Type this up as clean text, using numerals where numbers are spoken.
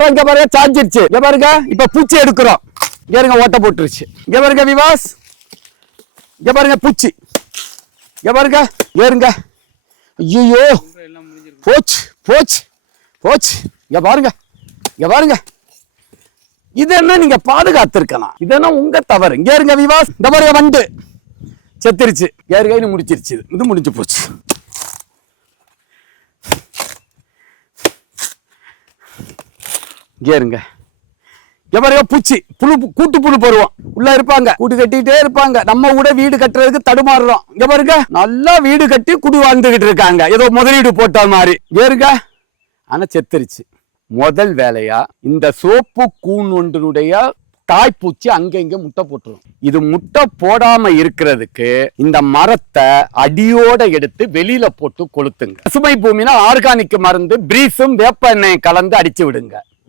மரம் இங்க பாருங்க சாஞ்சிருச்சு. இங்க பாருங்க இப்ப பூச்சி எடுக்கிறோம். இங்க பாருங்க ஓட்ட போட்டுருச்சு. இங்க பாருங்க விவாஸ், இங்க பாருங்க பூச்சி. இங்க பாருங்க ஏறுங்க. ஐயோ போச்சு போச்சு போச்சு. இங்க பாருங்க இங்க பாருங்க. இது என்ன நீங்க பாதுகாத்திருக்கலாம், இது என்ன உங்க தவறு. இங்க இருங்க விவாஸ், இந்த பாருங்க வண்டு செத்துருச்சு. ஏறுகைன்னு முடிச்சிருச்சு. இது முடிஞ்சு போச்சு. இங்க இருங்க. இங்க பாருங்க பூச்சி, புழு, கூட்டு புழு பருவம் உள்ள இருப்பாங்க. கூடு கட்டிட்டே இருப்பாங்க. நம்ம கூட வீடு கட்டுறதுக்கு தடுமாறுறோம். இங்க பாருங்க நல்லா வீடு கட்டி குடி வாழ்ந்துகிட்டு இருக்காங்க, ஏதோ முதலீடு போட்ட மாதிரி. இங்க இருங்க. ஆனா செத்துருச்சு. முதல் வேலையா இந்த சோப்பு கூன் ஒன்றினுடைய தாய்ப்பூச்சி அங்க இங்க முட்டை போட்டுரும். இது முட்டை போடாம இருக்கிறதுக்கு இந்த மரத்தை அடியோட எடுத்து வெளியில போட்டு கொளுத்துங்க. பசுமை பூமினா ஆர்கானிக் மருந்து பிரீஸும் வேப்ப எண்ணெய் கலந்து அடிச்சு விடுங்க.